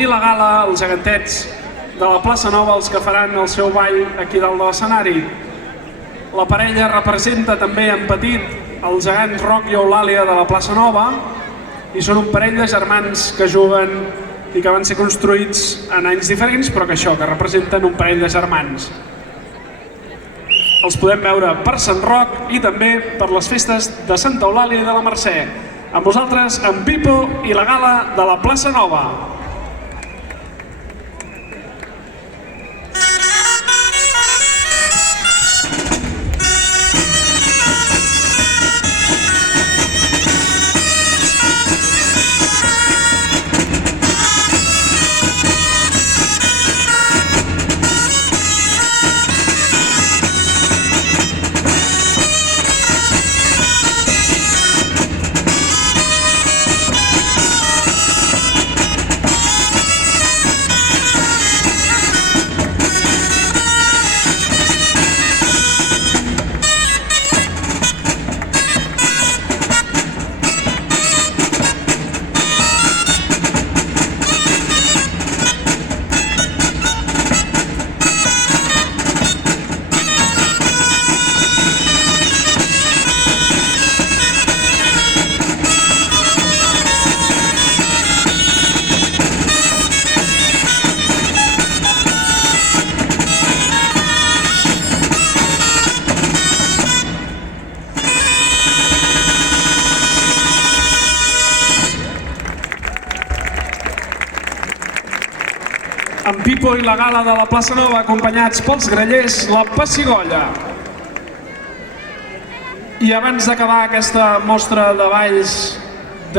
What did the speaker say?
i la Gala, els gegantets de la plaça Nova, els que faran el seu ball aquí dalt de l'escenari. La parella representa també en petit els gegants Roc i Eulàlia de la plaça Nova i són un parell de germans que juguen i que van ser construïts en anys diferents, però que representen un parell de germans. Els podem veure per Sant Roc i també per les festes de Santa Eulàlia i de la Mercè. Amb vosaltres, en Pipo i la Gala de la plaça Nova. En Pipo i la Gala de la plaça Nova, acompanyats pels grallers, la Pessigolla. I abans d'acabar aquesta mostra de balls